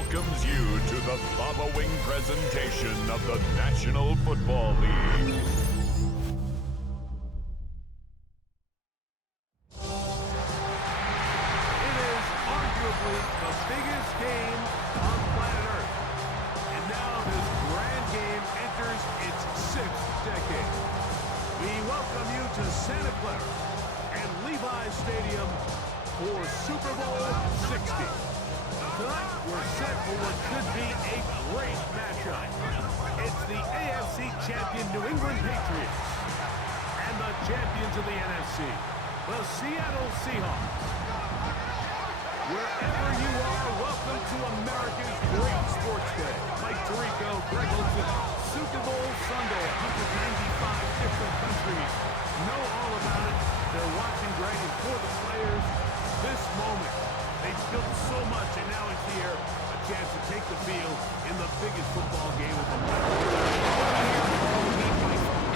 welcomes you to the following presentation of the National Football League. It is arguably the biggest game on planet Earth. And now this grand game enters its 6th decade. We welcome you to Santa Clara and Levi's Stadium for Super Bowl 60. Tonight, we're set for what should be a great matchup. It's the AFC champion New England Patriots and the champions of the NFC, the Seattle Seahawks. Wherever you are, welcome to America's great sports day. Mike Tirico, Greg Olson, Super Bowl Sunday, 195 different countries know all about it. They're watching Greg, and for the players, this moment. They've built so much, and now it's here, a chance to take the field in the biggest football game of the night.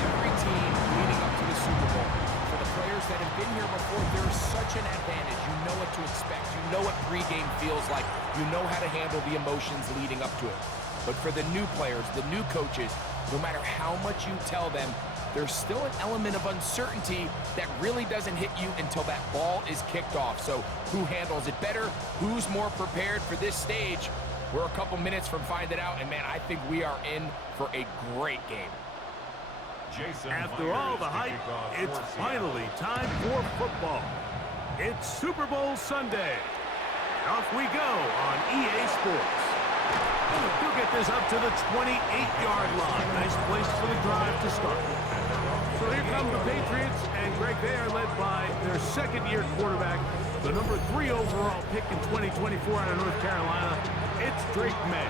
Every team leading up to the Super Bowl. For the players that have been here before, there's such an advantage. You know what to expect. You know what pregame feels like. You know how to handle the emotions leading up to it. But for the new players, the new coaches, no matter how much you tell them, there's still an element of uncertainty that really doesn't hit you until that ball is kicked off. So who handles it better? Who's more prepared for this stage? We're a couple minutes from finding out, and man, I think we are in for a great game. After all the hype, it's finally time for football. It's Super Bowl Sunday. Off we go on EA Sports. He'll get this up to the 28-yard line. Nice place for the drive to start. So here come the Patriots, and Greg, they are led by their second-year quarterback, the number 3 overall pick in 2024 out of North Carolina. It's Drake May.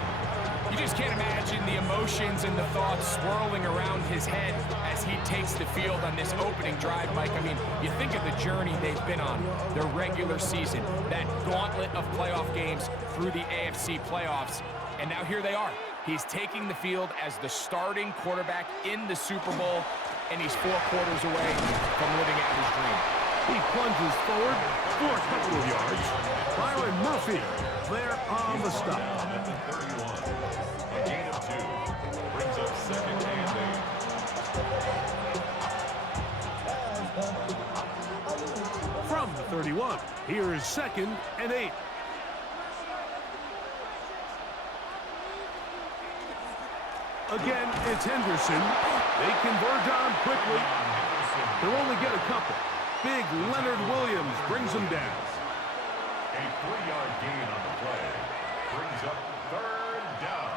You just can't imagine the emotions and the thoughts swirling around his head as he takes the field on this opening drive, Mike. I mean, you think of the journey they've been on, their regular season, that gauntlet of playoff games through the AFC playoffs, and now here they are. He's taking the field as the starting quarterback in the Super Bowl, and he's 4 quarters away from living out his dream. He plunges forward for a couple of yards. Byron Murphy there on the stop. A gain of 2 brings up 2nd and 8. From the 31, here is 2nd and 8. Again, it's Henderson. They converge on quickly. They'll only get a couple. Big Leonard Williams brings them down. A 3-yard gain on the play brings up 3rd down.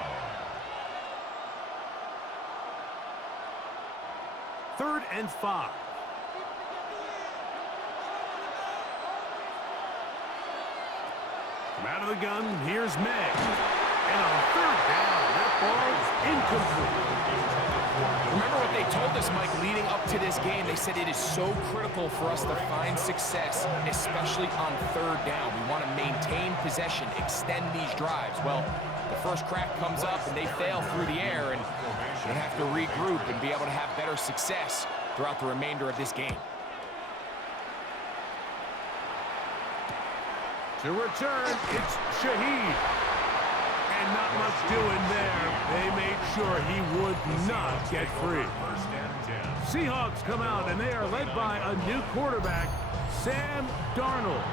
3rd and 5. From out of the gun, here's May. And on 3rd down, that ball is incomplete. Remember what they told us, Mike, leading up to this game. They said it is so critical for us to find success, especially on 3rd down. We want to maintain possession, extend these drives. Well, the first crack comes up and they fail through the air, and they have to regroup and be able to have better success throughout the remainder of this game. To return, it's Shaheed. And not much doing there. They made sure he would not get free. Seahawks come out, and they are led by a new quarterback, Sam Darnold.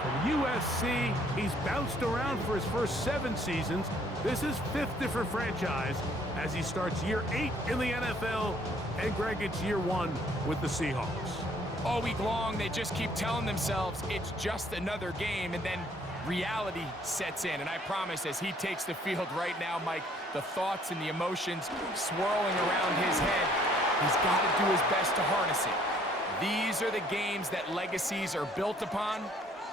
From USC, he's bounced around for his first 7 seasons. This is 5th different franchise as he starts year 8 in the NFL. And Greg, it's year 1 with the Seahawks. All week long, they just keep telling themselves it's just another game, and then reality sets in. And I promise, as he takes the field right now, Mike, the thoughts and the emotions swirling around his head, he's got to do his best to harness it. These are the games that legacies are built upon.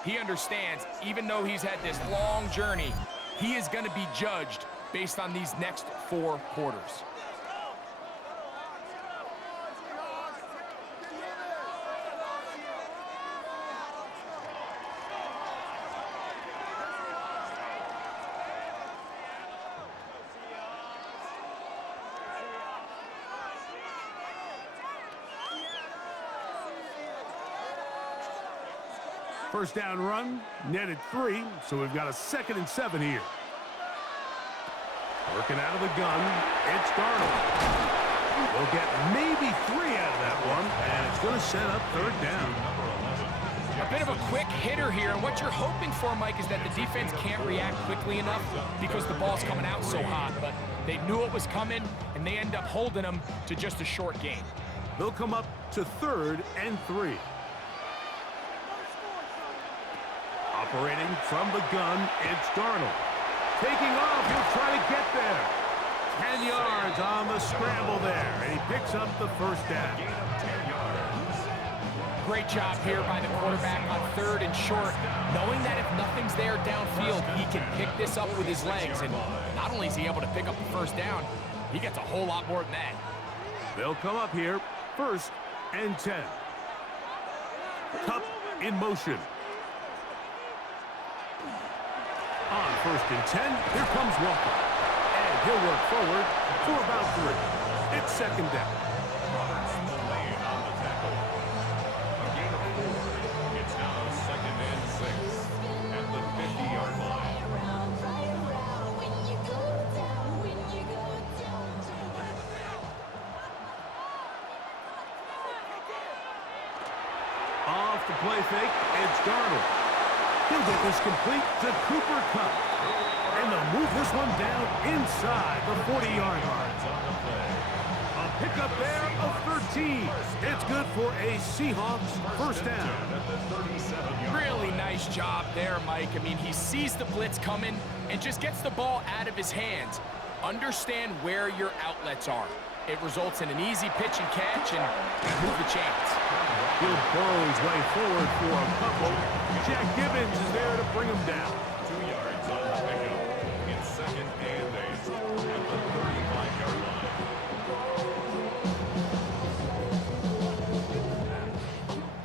He understands, even though he's had this long journey, he is going to be judged based on these next 4 quarters. First down run, netted 3, so we've got a 2nd and 7 here. Working out of the gun, it's Darnold. They'll get maybe 3 out of that one, and it's going to set up third down. A bit of a quick hitter here, and what you're hoping for, Mike, is that the defense can't react quickly enough because the ball's coming out so hot, but they knew it was coming, and they end up holding them to just a short gain. They'll come up to 3rd and 3. Operating from the gun, it's Darnold. Taking off, he'll try to get there. 10 yards on the scramble there, and he picks up the first down. Great job here by the quarterback on 3rd and short, knowing that if nothing's there downfield, he can pick this up with his legs, and not only is he able to pick up the first down, he gets a whole lot more than that. They'll come up here, 1st and 10. Cup in motion. On 1st and 10, here comes Walker. And he'll work forward for about 3. It's 2nd down. On the tackle. A gain of 4. It's now 2nd and 6 at the 50-yard line. Off the play fake, it's Darnold. He'll get this complete to Cooper Kupp. And they'll move this one down inside the 40-yard line. A pickup there of 13. It's good for a Seahawks first down. Really nice job there, Mike. I mean, he sees the blitz coming and just gets the ball out of his hands. Understand where your outlets are. It results in an easy pitch and catch and move the chains. He'll burrow his way forward for a couple. Jack Gibbons is there to bring him down. 2 yards on the pickup. It's 2nd and 8 at the 35-yard line.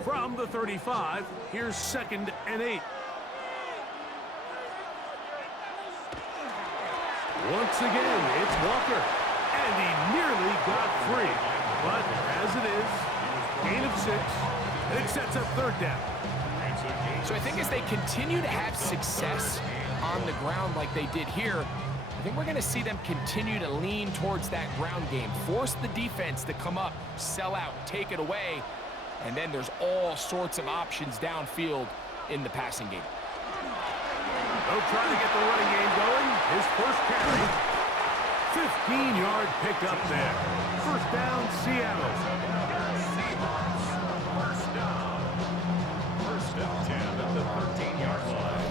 From the 35, here's 2nd and 8. Once again, it's Walker. And he nearly got free. But as it is, gain of 6, and it sets up 3rd down. So I think as they continue to have success on the ground like they did here, I think we're going to see them continue to lean towards that ground game, force the defense to come up, sell out, take it away, and then there's all sorts of options downfield in the passing game. They'll try to get the running game going. His first carry. 15-yard pickup there. First down, Seattle. First down. 10 at the 13-yard line.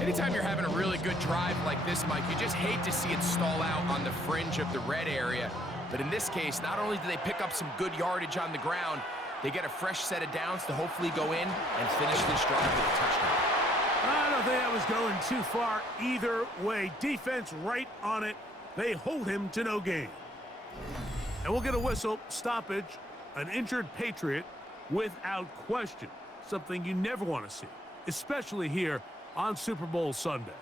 Anytime you're having a really good drive like this, Mike, you just hate to see it stall out on the fringe of the red area. But in this case, not only do they pick up some good yardage on the ground, they get a fresh set of downs to hopefully go in and finish this drive with a touchdown. I don't think that was going too far either way. Defense right on it. They hold him to no gain. And we'll get a whistle, stoppage, an injured Patriot without question. Something you never want to see, especially here on Super Bowl Sunday.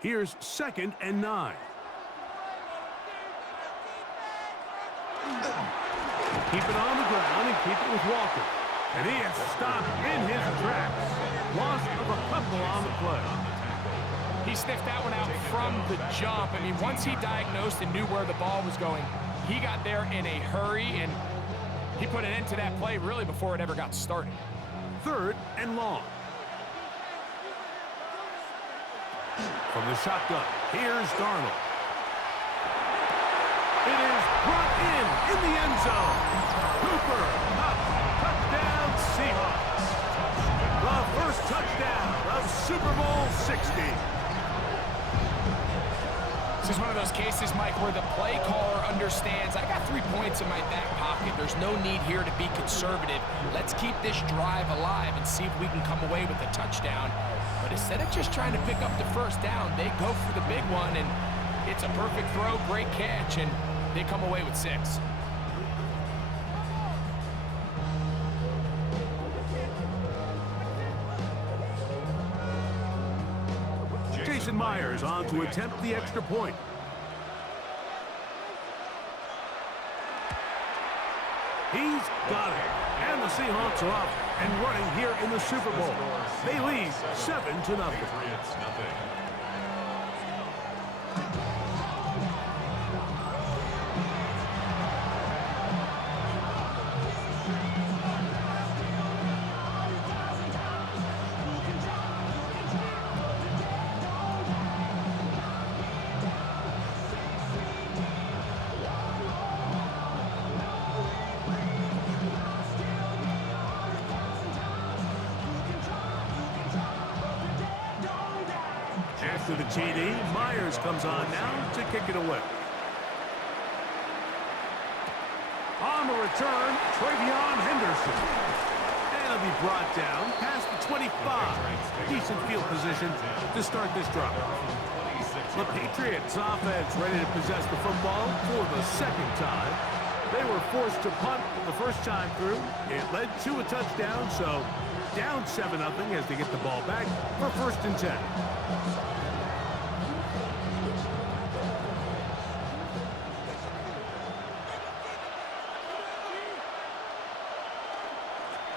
Here's 2nd and 9. Keep it on the ground and keep it with Walker. And he has stopped in his tracks. Loss of a couple on the play. He sniffed that one out from the jump. I mean, once he diagnosed and knew where the ball was going, he got there in a hurry, and he put an end to that play really before it ever got started. 3rd and long. From the shotgun, here's Darnold. It is brought in the end zone. Cooper Kupp, touchdown Seahawks. The first touchdown of Super Bowl 60. This is one of those cases, Mike, where the play caller understands, I got 3 points in my back pocket. There's no need here to be conservative. Let's keep this drive alive and see if we can come away with a touchdown. But instead of just trying to pick up the first down, they go for the big one, and It's a perfect throw, great catch, and they come away with 6. Jason Myers on to attempt the extra point. He's got it. And the Seahawks are off and running here in the Super Bowl. They lead 7-0. Patriots, nothing. After the TD, Myers comes on now to kick it away. On the return, Travion Henderson. And he'll be brought down past the 25. Decent field position to start this drive. The Patriots offense ready to possess the football for the second time. They were forced to punt the first time through. It led to a touchdown, so down 7-0 as they get the ball back for 1st and 10.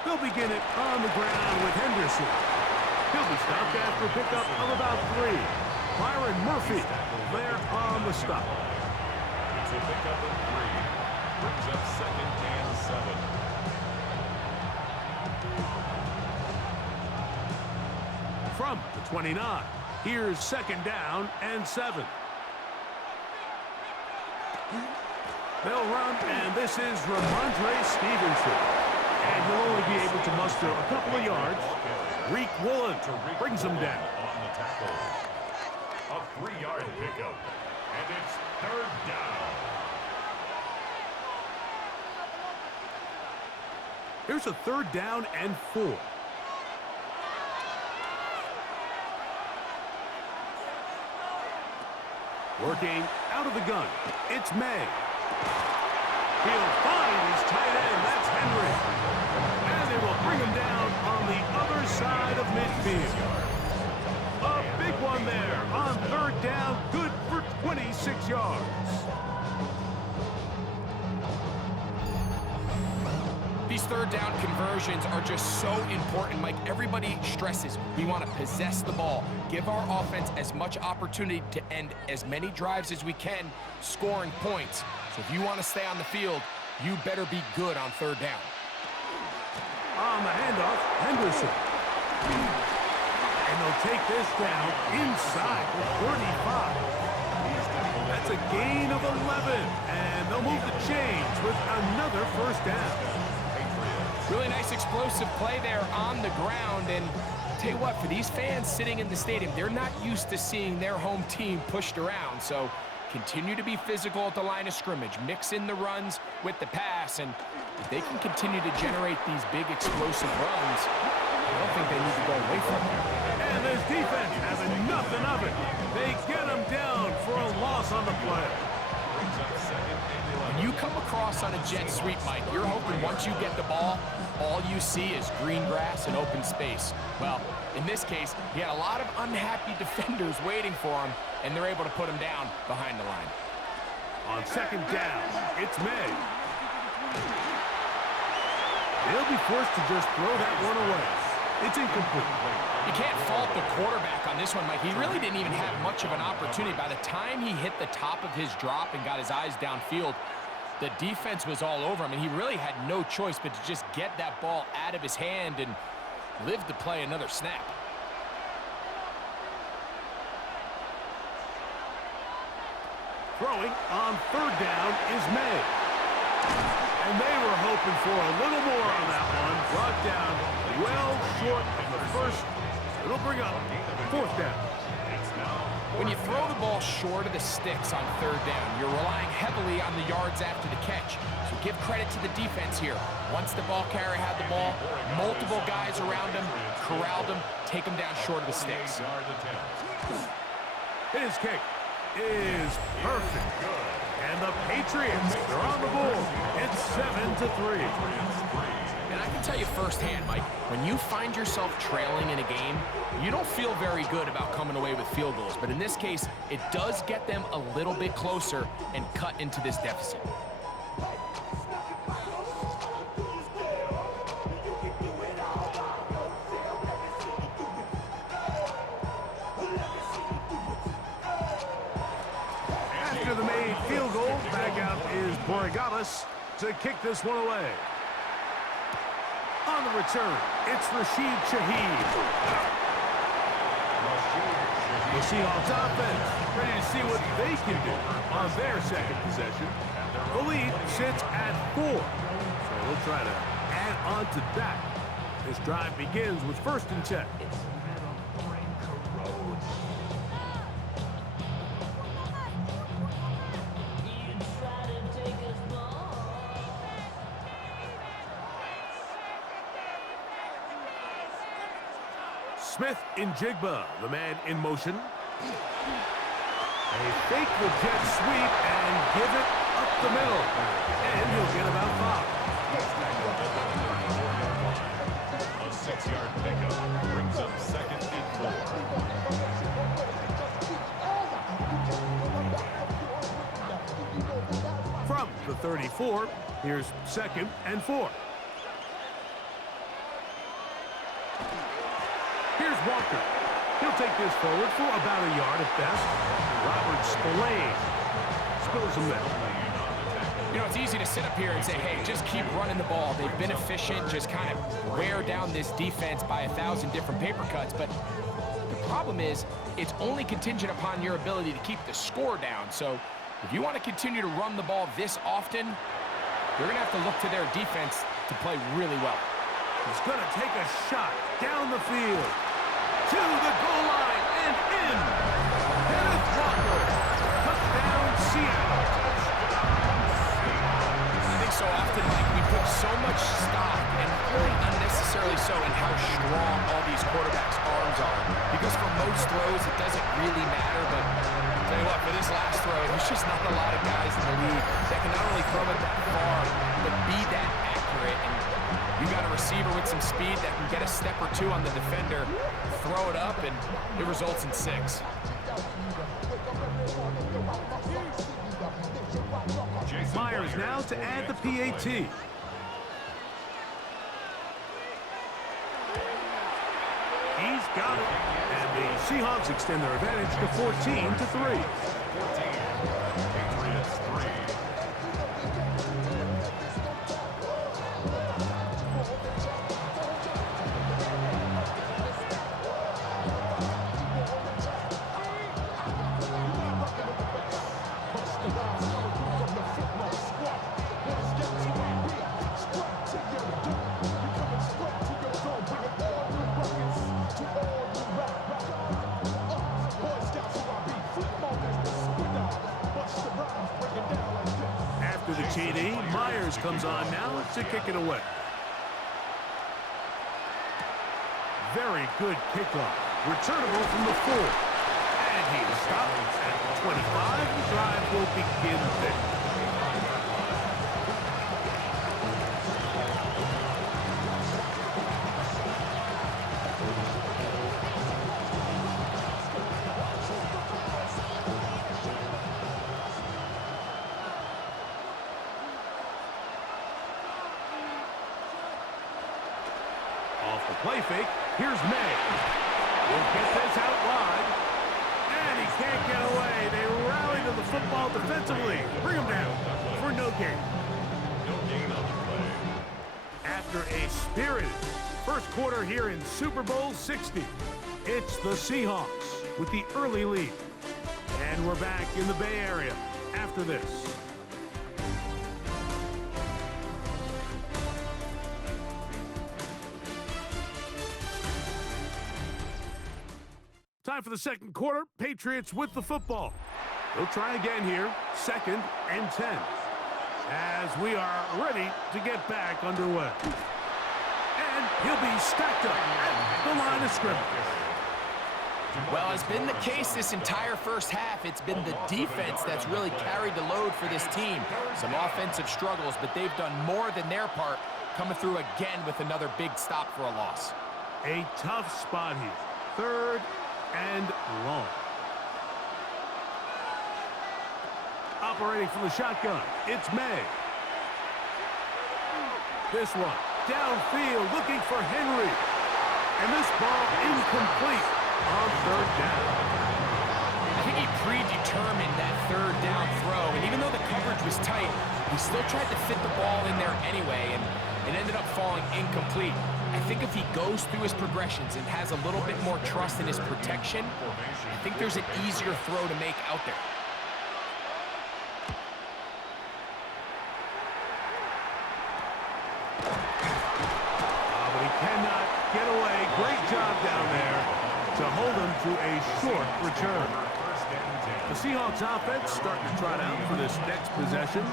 They'll begin it on the ground with Henderson. He'll be stopped after a pickup of about 3. Byron Murphy there on the stop. It's a pickup of 3. Brings up 2nd and 7. From the 29, here's 2nd down and 7. They'll run, and this is Ramondre Stevenson. And he'll only be able to muster a couple of yards. Reek Woolen brings him down. On the tackle. A 3-yard pickup. And it's 3rd down. Here's a 3rd down and 4. Working out of the gun. It's May. He'll find his tight end. That's Henry. And they will bring him down on the other side of midfield. A big one there on 3rd down. Good for 26 yards. These 3rd down conversions are just so important, Mike. Everybody stresses we want to possess the ball, give our offense as much opportunity to end as many drives as we can, scoring points. So if you want to stay on the field, you better be good on 3rd down. On the handoff, Henderson. And they'll take this down inside the 35. That's a gain of 11. And they'll move the chains with another 1st down. Really nice explosive play there on the ground. And tell you what, for these fans sitting in the stadium, they're not used to seeing their home team pushed around. So continue to be physical at the line of scrimmage. Mix in the runs with the pass. And if they can continue to generate these big explosive runs, I don't think they need to go away from it. And this defense having nothing of it. They get him down for a loss on the play. When you come across on a jet sweep, Mike, you're hoping once you get the ball, all you see is green grass and open space. Well, in this case, he had a lot of unhappy defenders waiting for him, and they're able to put him down behind the line. On 2nd down, it's May. He'll be forced to just throw that one away. It's incomplete. You can't fault the quarterback on this one, Mike. He really didn't even have much of an opportunity. By the time he hit the top of his drop and got his eyes downfield, the defense was all over him, and he really had no choice but to just get that ball out of his hand and live to play another snap. Throwing on 3rd down is May. And they were hoping for a little more on that one. Brought down well short of the 1st. It'll bring up 4th down. When you throw the ball short of the sticks on 3rd down, you're relying heavily on the yards after the catch. So give credit to the defense here. Once the ball carrier had the ball, multiple guys around him, corralled him, take him down short of the sticks. His kick is perfect. And the Patriots are on the board. It's 7-3. And I can tell you firsthand, Mike, when you find yourself trailing in a game, you don't feel very good about coming away with field goals. But in this case, it does get them a little bit closer and cut into this deficit. After the made field goal, back out is Borregales to kick this one away. On the return, it's Rashid Shaheed. The Seahawks offense ready to see what they can do on their second possession. The lead sits at 4, so we'll try to add on to that. This drive begins with 1st and 10. Smith in Jigba, the man in motion. They fake the jet sweep and give it up the middle. And he'll get about 5. A 6-yard pickup brings up 2nd and 4. From the 34, here's 2nd and 4. Here's Walker. He'll take this forward for about a yard at best. Robert Spillane spills him there. You know, it's easy to sit up here and say, hey, just keep running the ball. They've been efficient, just kind of wear down this defense by 1,000 different paper cuts. But the problem is, it's only contingent upon your ability to keep the score down. So if you want to continue to run the ball this often, you're going to have to look to their defense to play really well. He's going to take a shot down the field to the goal line and in. Kenneth Walker. Touchdown, Seattle. I think so often, Mike, we put so much stock, and really unnecessarily so, in how strong all these quarterbacks' arms are. Because for most throws, it doesn't really matter, but I'll tell you what, for this last throw, there's just not a lot of guys in the league that can not only throw it that far, but be that accurate. And you got a receiver with some speed that can get a step or two on the defender, throw it up, and it results in 6. Myers now to add the PAT. He's got it. And the Seahawks extend their advantage to 14-3. Patriots 3. After the TD, Myers comes on now to kick it away. Very good kickoff. Returnable from the 4. And he's stopped at the 25. The drive will begin there. Off the play fake, here's May. Will get this out wide. And he can't get away. They rally to the football defensively. Bring him down for no gain. No gain on the play. After a spirited first quarter here in Super Bowl 60, it's the Seahawks with the early lead. And we're back in the Bay Area after this. Time for the second quarter. Patriots with the football. They'll try again here. 2nd and 10. As we are ready to get back underway. And he'll be stacked up at the line of scrimmage. Well, it's been the case this entire first half. It's been the defense that's really carried the load for this team. Some offensive struggles, but they've done more than their part, coming through again with another big stop for a loss. A tough spot here. 3rd and long. Operating from the shotgun, it's May. This one, downfield, looking for Henry. And this ball incomplete on 3rd down. I think he predetermined that 3rd down throw, and even though the coverage was tight, he still tried to fit the ball in there anyway, and it ended up falling incomplete. I think if he goes through his progressions and has a little bit more trust in his protection, I think there's an easier throw to make out there. But he cannot get away. Great job down there to hold him to a short return. The Seahawks offense starting to trot out for this next possession.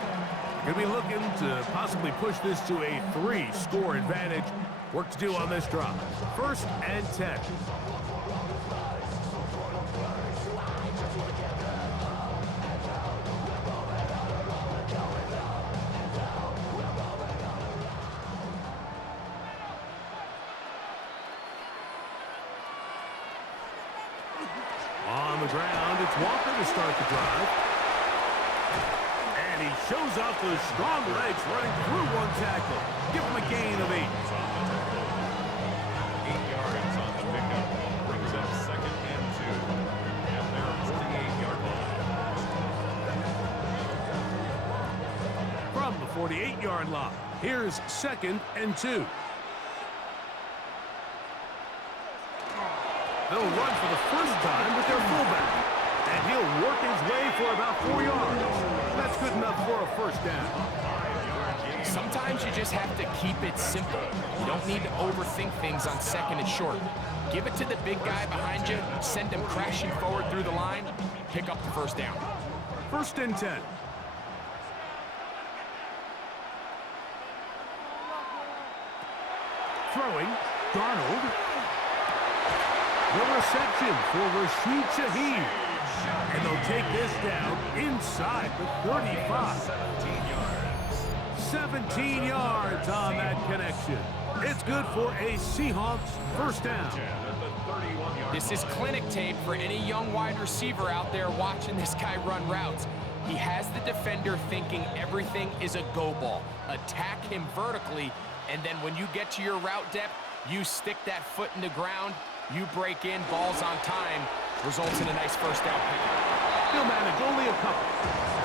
Going to be looking to possibly push this to a 3-score advantage. Work to do on this drive. 1st and 10. On the ground, it's Walker to start the drive. And he shows off those strong legs running through one tackle. Give him a gain of 8. 8 yards on the pickup. Brings up 2nd and 2. At their 48-yard line. From the 48-yard line, here's 2nd and 2. They'll run for the first time with their fullback. And he'll work his way for about 4 yards. That's good enough for a 1st down. Sometimes you just have to keep it simple. You don't need to overthink things on 2nd and short. Give it to the big guy behind you, send him crashing forward through the line, pick up the 1st down. 1st and 10. Throwing, Darnold. The reception for Rashid Shaheed. And they'll take this down inside the 35. 17 yards on that connection. It's good for a Seahawks 1st down. This is clinic tape for any young wide receiver out there watching this guy run routes. He has the defender thinking everything is a go ball. Attack him vertically, and then when you get to your route depth, you stick that foot in the ground, you break in, balls on time, results in a nice 1st down pickup. He'll manage only a couple.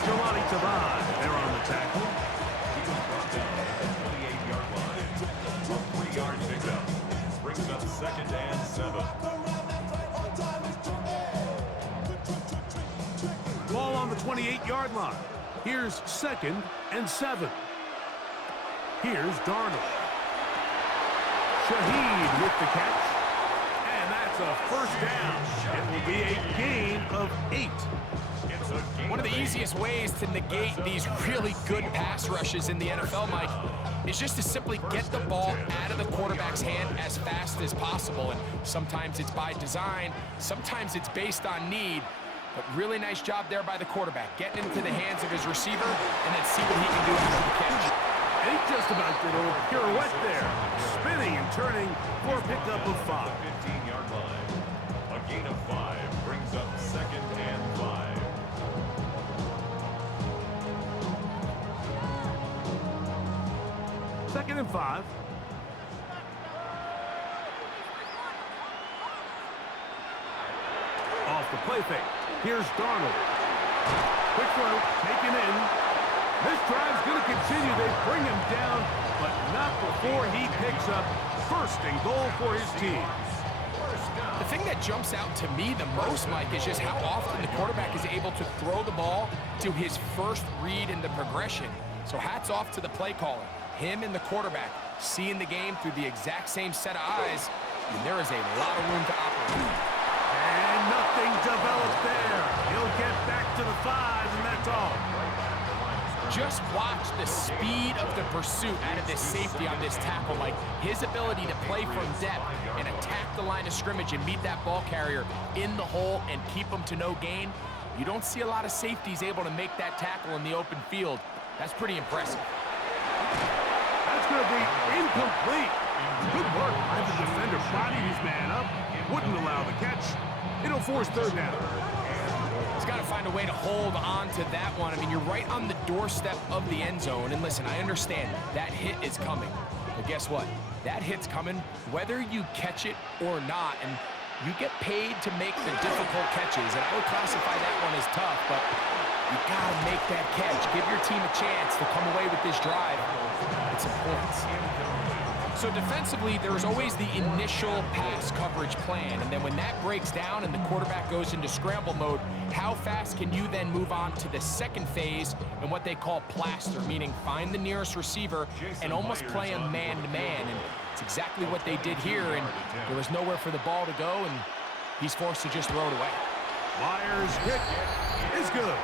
Jelani Taban, they're on the tackle. He was brought down at the 28-yard line. A 3-yard pickup. Brings up 2nd and 7. Ball on the 28-yard line. Here's 2nd and 7. Here's Darnold. Shaheed with the catch. And that's a 1st down. It will be a gain of 8. One of the easiest ways to negate these really good pass rushes in the NFL, Mike, is just to simply get the ball out of the quarterback's hand as fast as possible. And sometimes it's by design, sometimes it's based on need. But really nice job there by the quarterback, getting into the hands of his receiver and then see what he can do after the catch. And he just about did a little pirouette there, spinning and turning for a pickup of 5. 15-yard line. A gain of 5 brings up 2nd and 5. Second and 5. Off the play fake. Here's Darnold. Quick throw, taken in. This drive's going to continue. They bring him down, but not before he picks up 1st and goal for his team. The thing that jumps out to me the most, Mike, is just how often the quarterback is able to throw the ball to his first read in the progression. So hats off to the play caller. Him and the quarterback seeing the game through the exact same set of eyes, and there is a lot of room to operate. And nothing developed there. He'll get back to the 5, and that's all. Just watch the speed of the pursuit out of this safety on this tackle, Mike. His ability to play from depth and attack the line of scrimmage and meet that ball carrier in the hole and keep him to no gain. You don't see a lot of safeties able to make that tackle in the open field. That's pretty impressive. That's going to be incomplete. Good work by the defender. Bodied his man up. Wouldn't allow the catch. It'll force third down. He's got to find a way to hold on to that one. I mean, you're right on the doorstep of the end zone. And listen, I understand that hit is coming. But guess what? That hit's coming whether you catch it or not. And you get paid to make the difficult catches. And I would classify that one as tough, but you got to make that catch. Give your team a chance to come away with this drive. It's important. So defensively, there's always the initial pass coverage plan, and then when that breaks down and the quarterback goes into scramble mode, how fast can you then move on to the second phase and what they call plaster, meaning find the nearest receiver and almost play him man-to-man, and it's exactly what they did here, and there was nowhere for the ball to go, and he's forced to just throw it away. Myers' hit is good.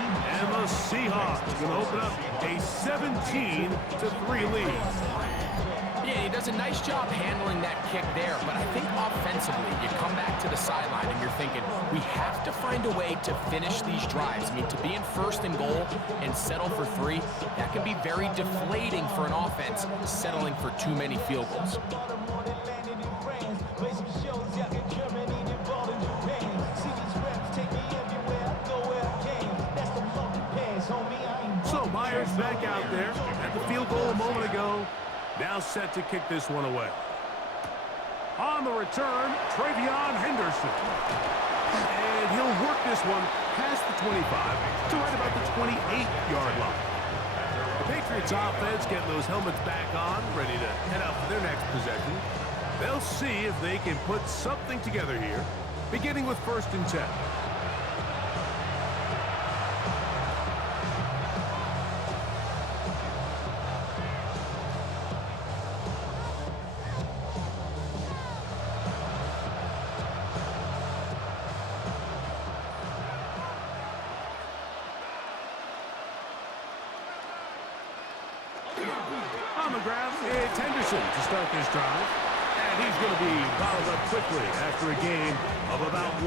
And the Seahawks going to open up a 17-3 lead. Yeah, he does a nice job handling that kick there, but I think offensively, you come back to the sideline and you're thinking, we have to find a way to finish these drives. I mean, to be in first and goal and settle for 3, that can be very deflating for an offense, settling for too many field goals. So Myers back out there at the field goal a moment ago. Now set to kick this one away. On the return, Travion Henderson. And he'll work this one past the 25 to right about the 28-yard line. The Patriots offense getting those helmets back on, ready to head out for their next possession. They'll see if they can put something together here, beginning with 1st and 10. On the ground, it's Henderson to start this drive. And he's going to be bottled up quickly after a game of about 1.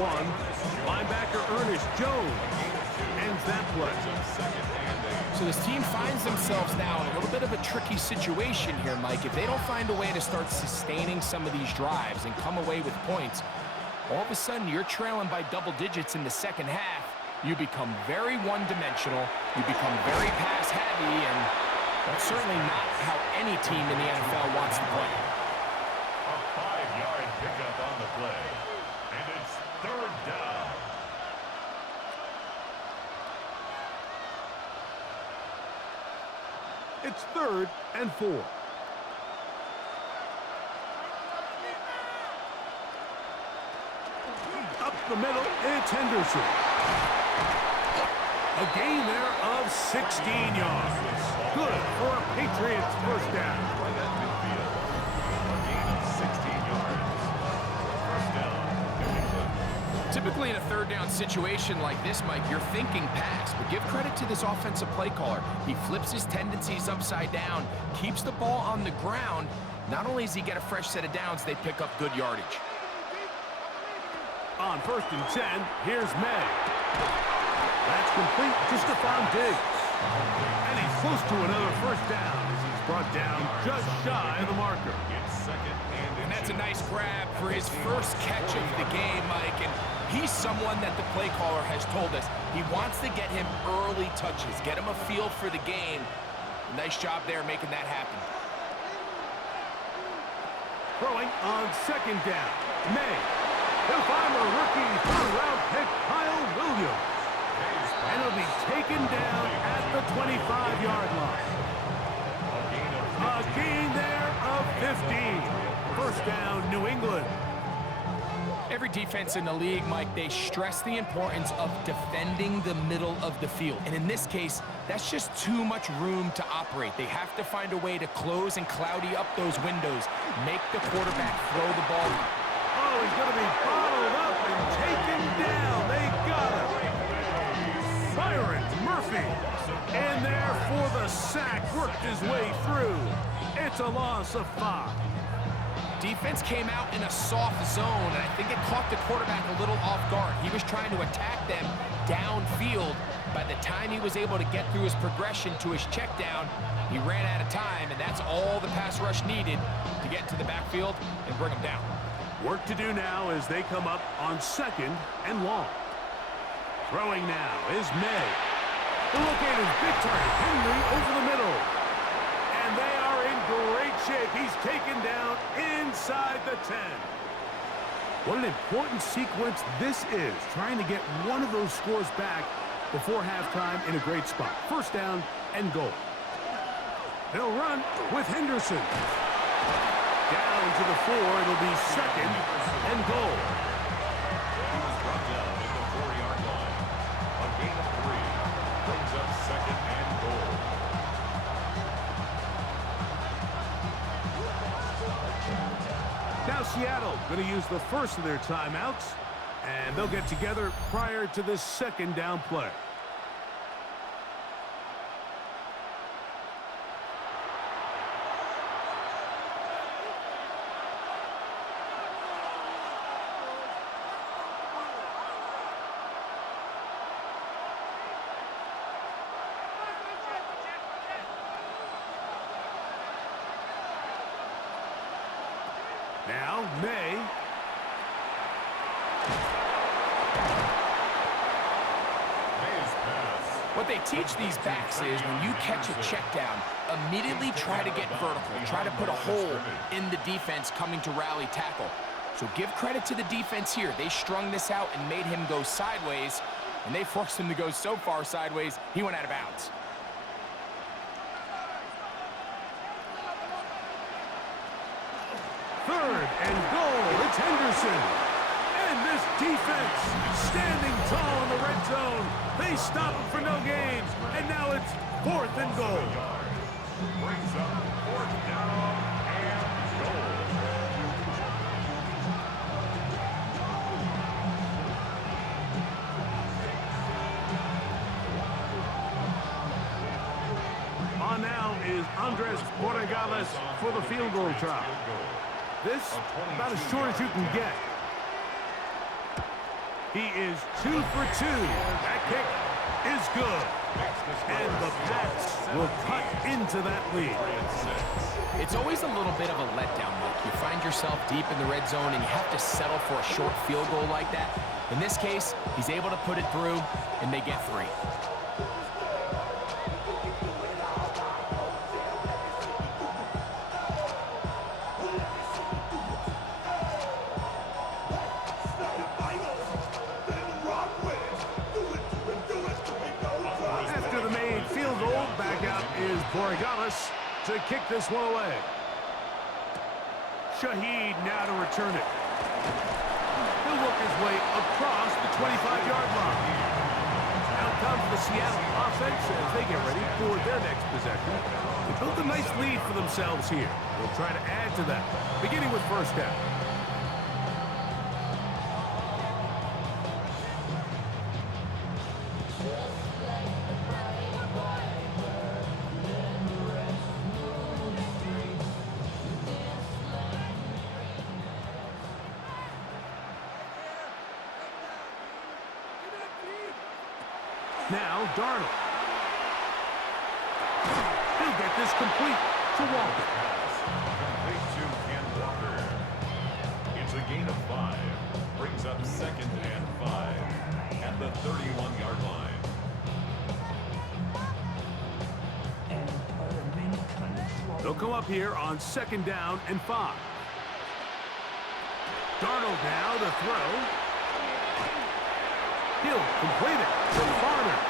Linebacker Ernest Jones ends that play. So this team finds themselves now in a little bit of a tricky situation here, Mike. If they don't find a way to start sustaining some of these drives and come away with points, all of a sudden you're trailing by double digits in the second half. You become very one-dimensional. You become very pass-heavy, and that's certainly not how any team in the NFL wants to play. A 5-yard pickup on the play. And it's 3rd down. It's 3rd and 4. Up the middle, it's Henderson. A gain there of 16 yards. Good for a Patriots first down. Right at midfield. A gain of 16 yards. First down, New England. Typically in a 3rd down situation like this, Mike, you're thinking pass, but give credit to this offensive play caller. He flips his tendencies upside down, keeps the ball on the ground. Not only does he get a fresh set of downs, they pick up good yardage. On 1st and 10, here's May. That's complete to Stephon Diggs. And he's close to another first down as he's brought down just shy of the marker. It's 2nd And that's a nice grab for his first catch of the game, Mike. And he's someone that the play caller has told us he wants to get him early touches, get him a feel for the game. Nice job there making that happen. Throwing on 2nd down, May. He'll find the rookie 3rd-round pick, Kyle Williams. And he'll be taken down at the 25-yard line. A gain there of 15. First down, New England. Every defense in the league, Mike, they stress the importance of defending the middle of the field. And in this case, that's just too much room to operate. They have to find a way to close and cloudy up those windows, make the quarterback throw the ball. Oh, he's going to be bottled up and taken down. They got him. Byron Murphy in there sack worked his way through. It's a loss of 5. Defense came out in a soft zone, and I think it caught the quarterback a little off guard. He was trying to attack them downfield. By the time he was able to get through his progression to his check down, he ran out of time, and that's all the pass rush needed to get to the backfield and bring him down. Work to do now as they come up on 2nd and long. Throwing now is May. The look at his big target, Henry, over the middle. And they are in great shape. He's taken down inside the 10. What an important sequence this is, trying to get one of those scores back before halftime in a great spot. 1st down and goal. They'll run with Henderson. Down to the 4. It'll be 2nd and goal. He was brought down at the 4-yard line. A gain of 3 brings up 2nd and goal. Now Seattle going to use the first of their timeouts, and they'll get together prior to this 2nd down play. Now, May. What they teach these backs is when you catch a check down, immediately try to get vertical. Try to put a hole in the defense coming to rally tackle. So give credit to the defense here. They strung this out and made him go sideways, and they forced him to go so far sideways, he went out of bounds. Third and goal. It's Henderson. And this defense standing tall in the red zone. They stop him for no gain. And now it's 4th and goal. Brings up 4th down and goal. On now is Andres Borregales for the field goal try. This, about as short as you can get. He is 2 for 2. That kick is good. And the Pats will cut into that lead. It's always a little bit of a letdown look. You find yourself deep in the red zone and you have to settle for a short field goal like that. In this case, he's able to put it through, and they get 3. Borregales to kick this one away. Shaheed now to return it. He'll work his way across the 25-yard line. Out comes the Seattle offense as they get ready for their next possession. They built a nice lead for themselves here. They'll try to add to that, beginning with 1st down. Now, Darnold. He'll get this complete to Walker. Complete to Ken Walker. It's a gain of 5. Brings up 2nd and 5 at the 31-yard line. They'll come up here on 2nd down and 5. Darnold now to throw. He'll complete it to Barner.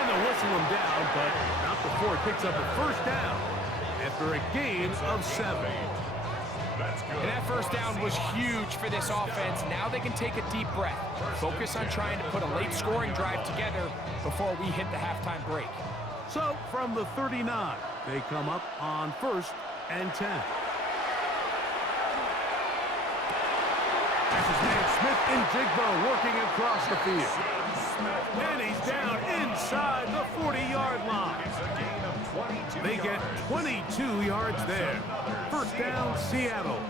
And they'll whistle him down, but not before it picks up a 1st down after a gain of 7. That's good. And that 1st down was huge for this offense. Now they can take a deep breath. Focus on trying to put a late scoring drive together before we hit the halftime break. So from the 39, they come up on 1st and 10. Passes man Smith-Njigba working across the field. And he's down inside the 40-yard line. They get 22 yards there. First down, Seattle.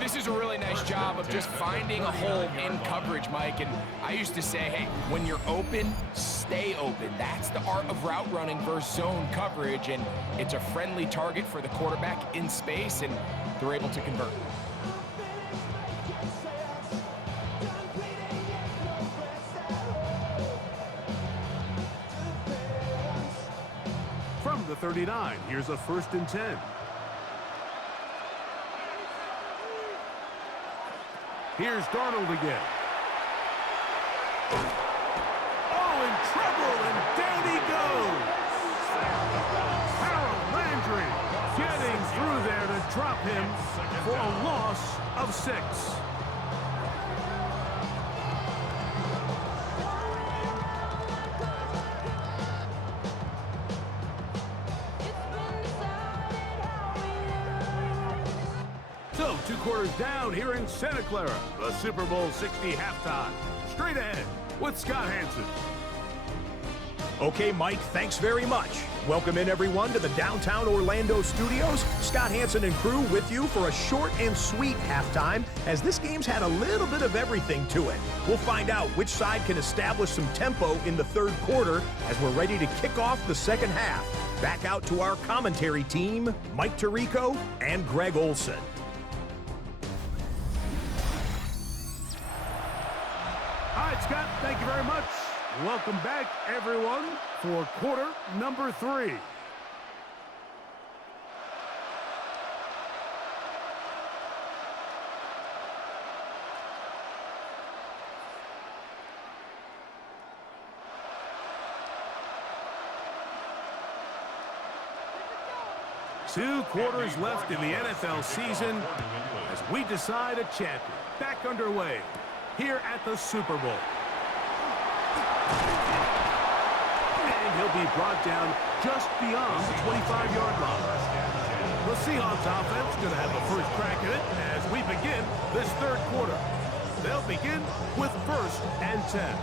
This is a really nice job of just finding a hole in coverage, Mike. And I used to say, hey, when you're open, stay open. That's the art of route running versus zone coverage. And it's a friendly target for the quarterback in space, and they're able to convert. From the 39, here's a 1st and 10. Here's Darnold again. Oh, in trouble, and down he goes. Harold Landry getting through there to drop him for a loss of 6. So, 2 quarters down here in Santa Clara, the Super Bowl 60 halftime. Straight ahead with Scott Hanson. Okay, Mike, thanks very much. Welcome in, everyone, to the downtown Orlando studios. Scott Hanson and crew with you for a short and sweet halftime, as this game's had a little bit of everything to it. We'll find out which side can establish some tempo in the 3rd quarter as we're ready to kick off the 2nd half. Back out to our commentary team, Mike Tirico and Greg Olson. All right, Scott, thank you very much. Welcome back, everyone, for quarter number 3. Two quarters left in the NFL season as we decide a champion. Back underway here at the Super Bowl. And he'll be brought down just beyond the 25-yard line. The Seahawks offense going to have the first crack at it as we begin this 3rd quarter. They'll begin with 1st and 10.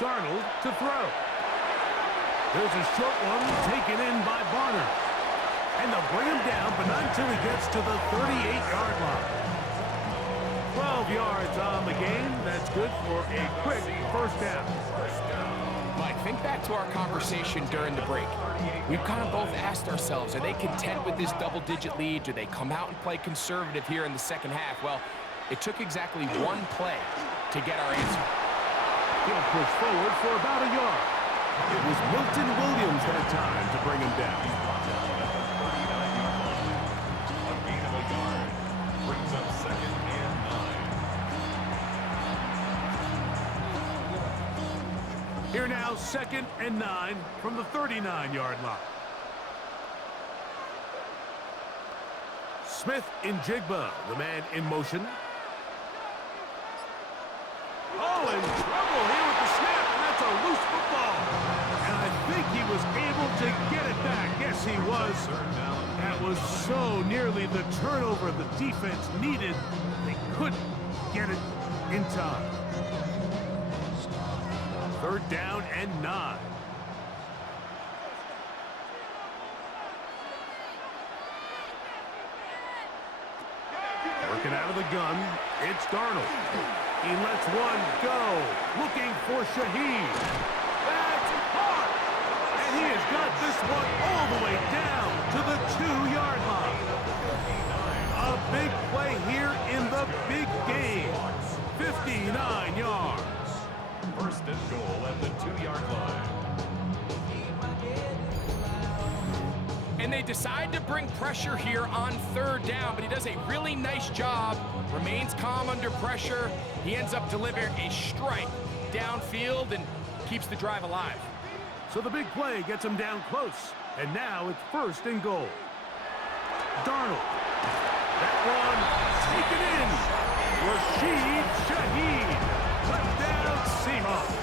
Darnold to throw. There's a short one taken in by Bonner. And they'll bring him down, but not until he gets to the 38-yard line. 12 yards on the game. That's good for a quick first down. Mike, think back to our conversation during the break. We've kind of both asked ourselves, are they content with this double-digit lead? Do they come out and play conservative here in the 2nd half? Well, it took exactly one play to get our answer. He'll push forward for about a yard. It was Milton Williams that time to bring him down. A gain of a yard brings up 2nd and 9. Here now, 2nd and 9 from the 39-yard line. Smith-Njigba, the man in motion. Oh, in trouble here with the snap, and that's a loose football. And I think he was able to get it back. Yes, he was. That was so nearly the turnover the defense needed. They couldn't get it in time. 3rd down and 9. Working out of the gun, it's Darnold. He lets one go, looking for Shaheed. That's hard! And he has got this one all the way down to the 2-yard line. A big play here in the big game. 59 yards. 1st and goal at the 2-yard line. And they decide to bring pressure here on 3rd down, but he does a really nice job, remains calm under pressure. He ends up delivering a strike downfield and keeps the drive alive. So the big play gets him down close, and now it's 1st and goal. Darnold. That one taken in. Rashid Shaheed. Touchdown Seahawks.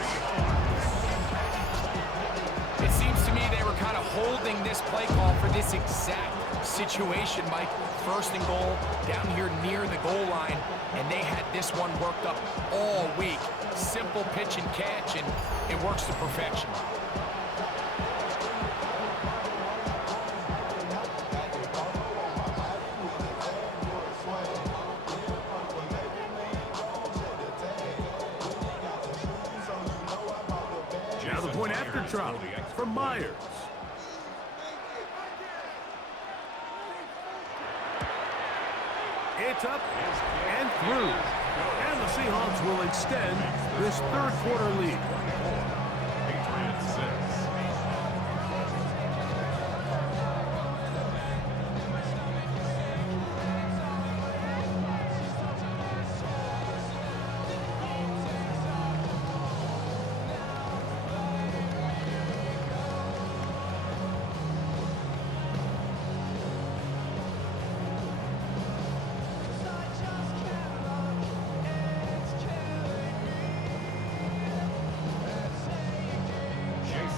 It seems to me they were kind of holding this play call for this exact situation, Mike. First and goal, down here near the goal line, and they had this one worked up all week. Simple pitch and catch, and it works to perfection. Now the point after try from Myers. It's up and through. And the Seahawks will extend this third quarter lead. Patriots 6.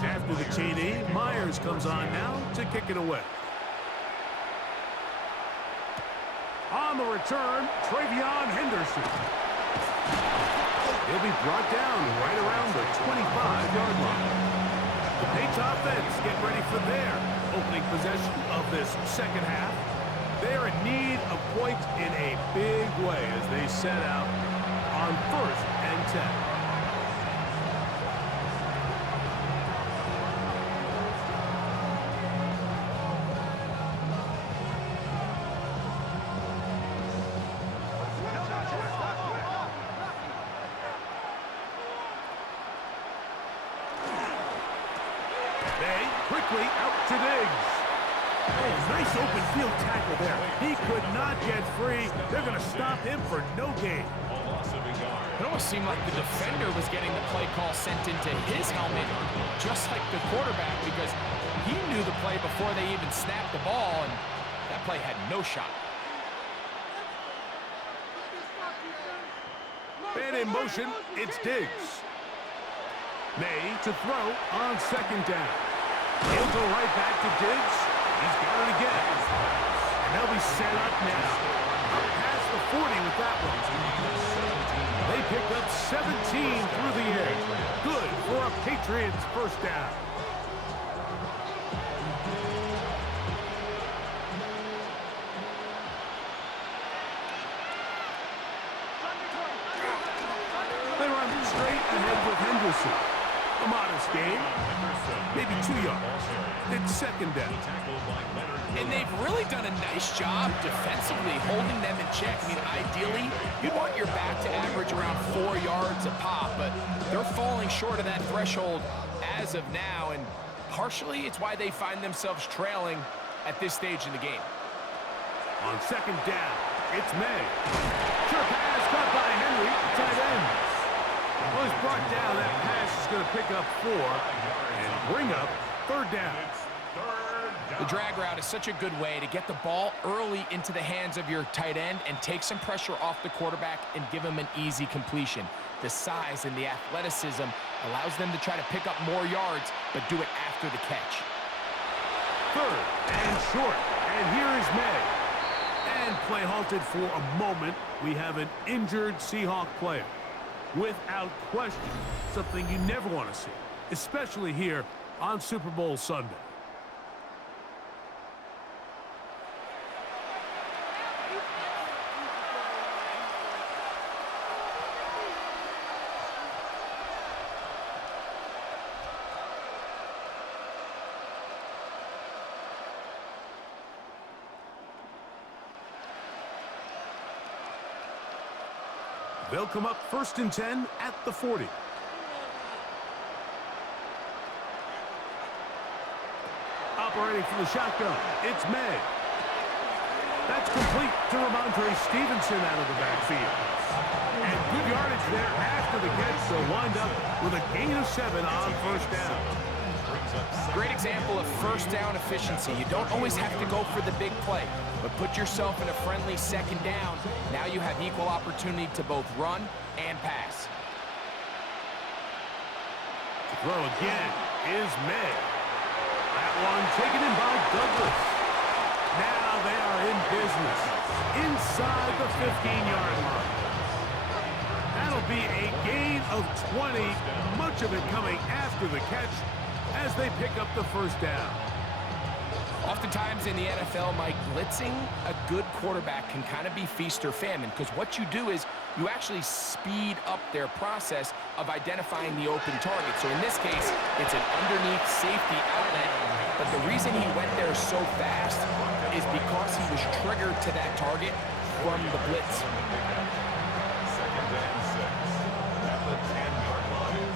After the TD, Myers comes on now to kick it away. On the return, Travion Henderson. He'll be brought down right around the 25-yard line. The Patriots offense get ready for their opening possession of this second half. They're in need of points in a big way as they set out on 1st and 10. Quickly out to Diggs. Oh, nice open field tackle there. He could not get free. They're going to stop him for no gain. It almost seemed like the defender was getting the play call sent into his helmet, just like the quarterback, because he knew the play before they even snapped the ball, and that play had no shot. And in motion, it's Diggs. May to throw on second down. He'll go right back to Diggs. He's got it again. And they'll be set up now. Up past the 40 with that one. They pick up 17 through the air. Good for a Patriots first down. They run straight ahead with Henderson. A modest gain, maybe 2 yards. It's second down. And they've really done a nice job defensively holding them in check. I mean, ideally, you'd want your back to average around 4 yards a pop, but they're falling short of that threshold as of now, and partially it's why they find themselves trailing at this stage in the game. On second down, it's May. Sure pass caught by Henry, tight end. Well, he's brought down. That pass is going to pick up 4 and bring up third down. The drag route is such a good way to get the ball early into the hands of your tight end and take some pressure off the quarterback and give him an easy completion. The size and the athleticism allows them to try to pick up more yards, but do it after the catch. Third and short. And here is May. And play halted for a moment. We have an injured Seahawk player. Without question, something you never want to see, especially here on Super Bowl Sunday. They'll come up 1st and 10 at the 40. Operating from the shotgun, it's May. That's complete to Ramondre Stevenson out of the backfield. And good yardage there after the catch. They'll wind up with a gain of 7 on first down. brings up second. Great example of first down efficiency. You don't always have to go for the big play, but put yourself in a friendly second down. Now you have equal opportunity to both run and pass. To throw again is May. That one taken in by Douglas. Now they are in business inside the 15-yard line. That'll be a gain of 20, much of it coming after the catch as they pick up the first down. Oftentimes in the NFL, Mike, blitzing a good quarterback can kind of be feast or famine, because what you do is you actually speed up their process of identifying the open target. So in this case, it's an underneath safety outlet, but the reason he went there so fast is because he was triggered to that target from the blitz. Second and 6 at the 10-yard line.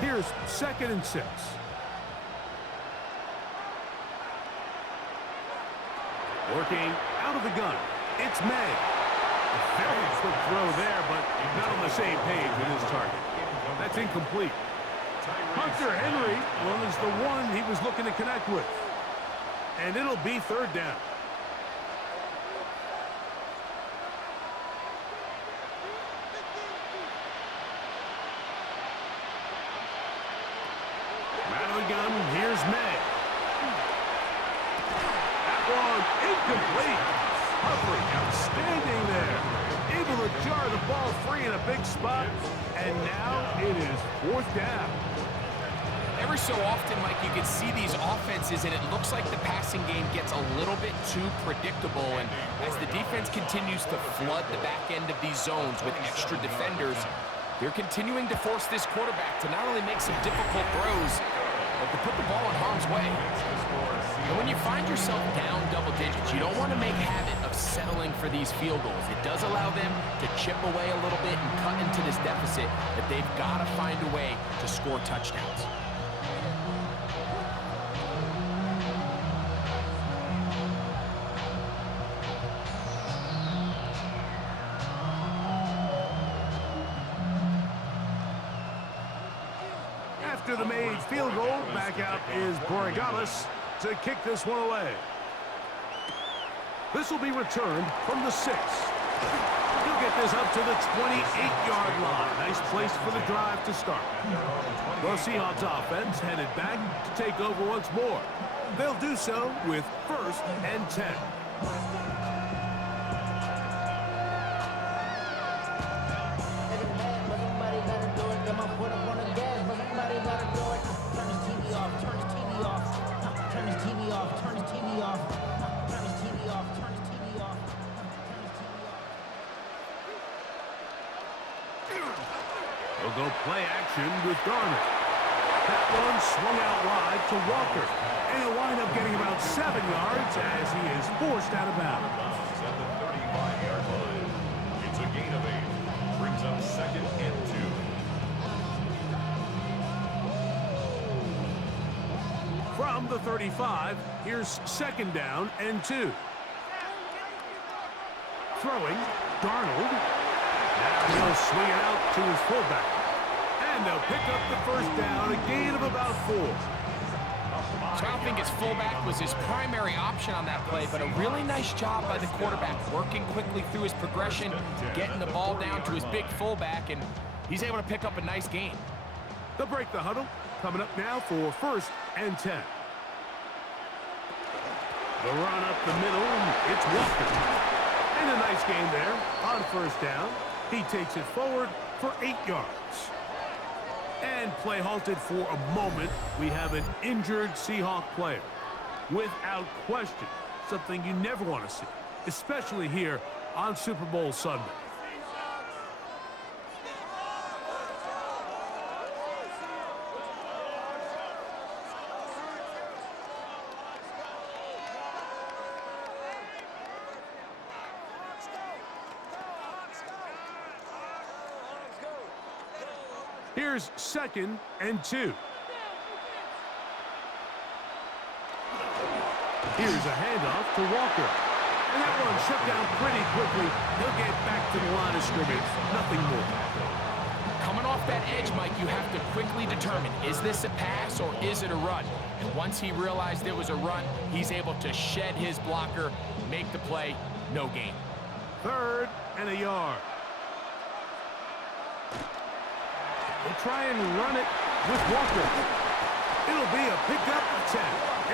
Here's second and 6. Working out of the gun, it's May. A very quick throw there, but not on the same page with his target. That's incomplete. Hunter Henry was the one he was looking to connect with. And it'll be third down. Out of the gun, here's May. Incomplete. Humphrey outstanding there. Able to jar the ball free in a big spot. And now it is fourth down. Every so often, Mike, you can see these offenses, and it looks like the passing game gets a little bit too predictable. And as the defense continues to flood the back end of these zones with extra defenders, they're continuing to force this quarterback to not only make some difficult throws, but to put the ball in harm's way. And when you find yourself down double digits, you don't want to make habit of settling for these field goals. It does allow them to chip away a little bit and cut into this deficit, but they've got to find a way to score touchdowns. After the made field goal, back out is Borregales to kick this one away. This will be returned from the 6. He'll get this up to the 28-yard line. Nice place for the drive to start. Well, Seahawks offense headed back to take over once more. They'll do so with first and 10. They'll go play action with Garner. That one swung out wide to Walker. And he'll wind up getting about 7 yards as he is forced out of bounds. At the 35-yard line. It's a gain of 8. Brings up second and 2. From the 35, here's second down and 2. Throwing, Darnold. Now he'll swing it out to his fullback. And they'll pick up the first down, a gain of about 4. So I don't think his fullback was his primary option on that play, but a really nice job by the quarterback, working quickly through his progression, getting the ball down to his big fullback, and he's able to pick up a nice gain. They'll break the huddle. Coming up now for first and 10. The run up the middle, it's Walker. And a nice gain there on first down. He takes it forward for 8 yards. And play halted for a moment. We have an injured Seahawk player. Without question, something you never want to see, especially here on Super Bowl Sunday. Here's second and 2. Here's a handoff to Walker. And that one shut down pretty quickly. He'll get back to the line of scrimmage. Nothing more. Coming off that edge, Mike, you have to quickly determine, is this a pass or is it a run? And once he realized it was a run, he's able to shed his blocker, make the play, no gain. 3rd and a yard. We'll try and run it with Walker. It'll be a pickup of 10.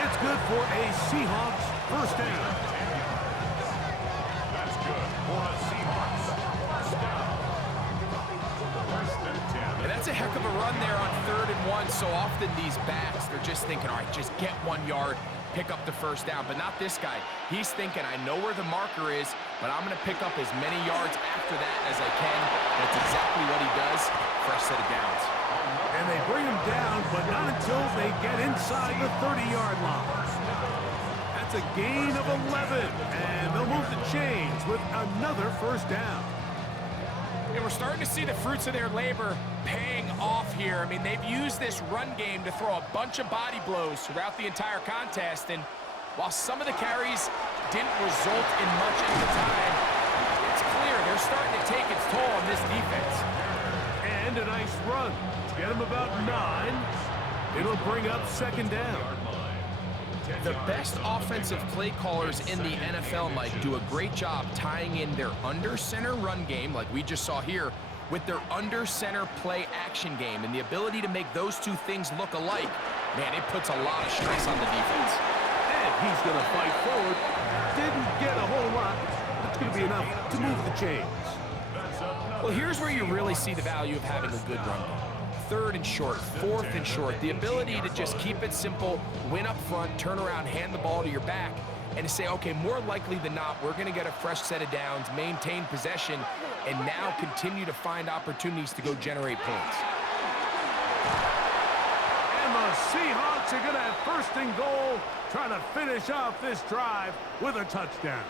It's good for a Seahawks first down. That's good for a Seahawks first down. First and 10. And that's a heck of a run there on 3rd and 1. So often these backs, they're just thinking, all right, just get 1 yard, pick up the first down. But not this guy. He's thinking, I know where the marker is, but I'm going to pick up as many yards after that as I can. That's exactly what he does. Fresh set of downs. And they bring him down, but not until they get inside the 30-yard line. That's a gain of 11, and they'll move the chains with another first down. And we're starting to see the fruits of their labor paying off here. I mean, they've used this run game to throw a bunch of body blows throughout the entire contest, and while some of the carries didn't result in much at the time, it's clear they're starting to take its toll on this defense. And a nice run. Get him about 9. It'll bring up 2nd down. The best offensive play callers in the NFL, Mike, do a great job tying in their under-center run game, like we just saw here, with their under-center play action game. And the ability to make those two things look alike, man, it puts a lot of stress on the defense. And he's going to fight forward. Didn't get a whole lot. It's going to be enough to move the chains. Well, here's where you really see the value of having a good run game. 3rd and short, 4th and short, the ability to just keep it simple, win up front, turn around, hand the ball to your back, and to say, okay, more likely than not, we're going to get a fresh set of downs, maintain possession, and now continue to find opportunities to go generate points. And the Seahawks are going to have 1st and goal, trying to finish off this drive with a touchdown.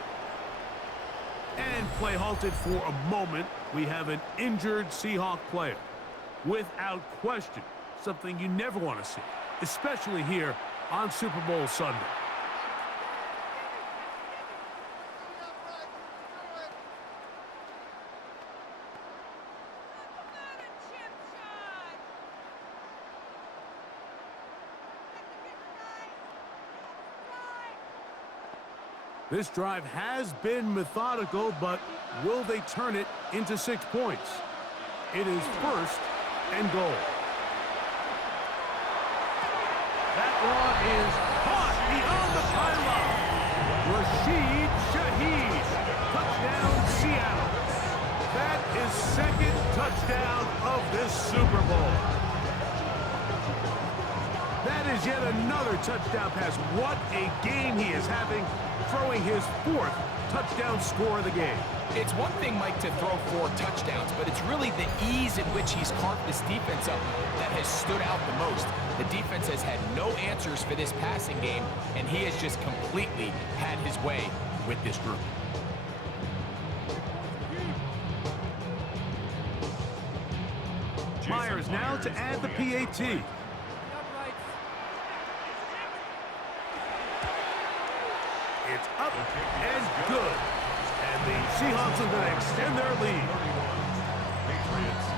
And play halted for a moment. We have an injured Seahawk player. Without question, something you never want to see, especially here on Super Bowl Sunday. This drive has been methodical, but will they turn it into 6 points? It is 1st and goal. That one is caught beyond the pylon. Rashid Shaheed. Touchdown, Seattle. That is 2nd touchdown of this Super Bowl. That is yet another touchdown pass. What a game he is having, throwing his 4th touchdown score of the game. It's one thing, Mike, to throw 4 touchdowns, but it's really the ease in which he's carved this defense up that has stood out the most. The defense has had no answers for this passing game, and he has just completely had his way with this group. Myers now to add the PAT. It's up and good. And the Seahawks are going to extend their lead. Patriots 9.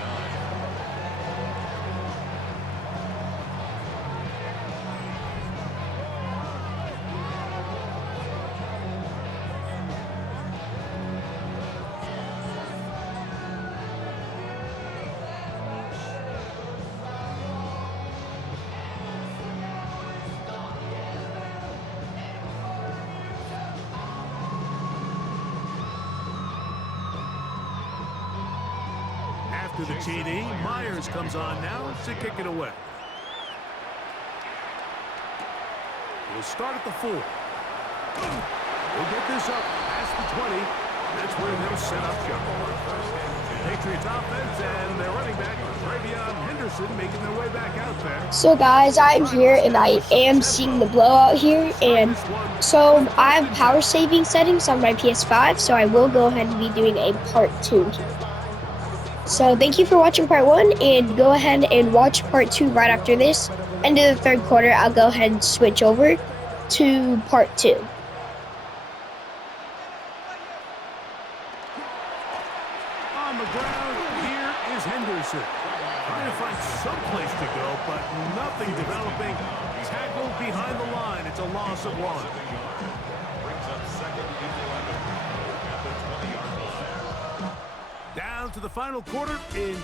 After the TD, Myers comes on now to kick it away. We'll start at the 4. We'll get this up past the 20. That's where they'll set up shop. Patriots offense and their running back, Travion Henderson, making their way back out there. So guys, I'm here and I am seeing the blowout here, and so I have power saving settings on my PS5, so I will go ahead and be doing a part 2 here. So thank you for watching part 1, and go ahead and watch part 2 right after this. End of the 3rd quarter, I'll go ahead and switch over to part 2. On the ground, here is Henderson. place to go, but nothing developing. Tackled behind the line. It's a loss of 1. Brings up second and 11 at the 20-yard line. Down to the final quarter in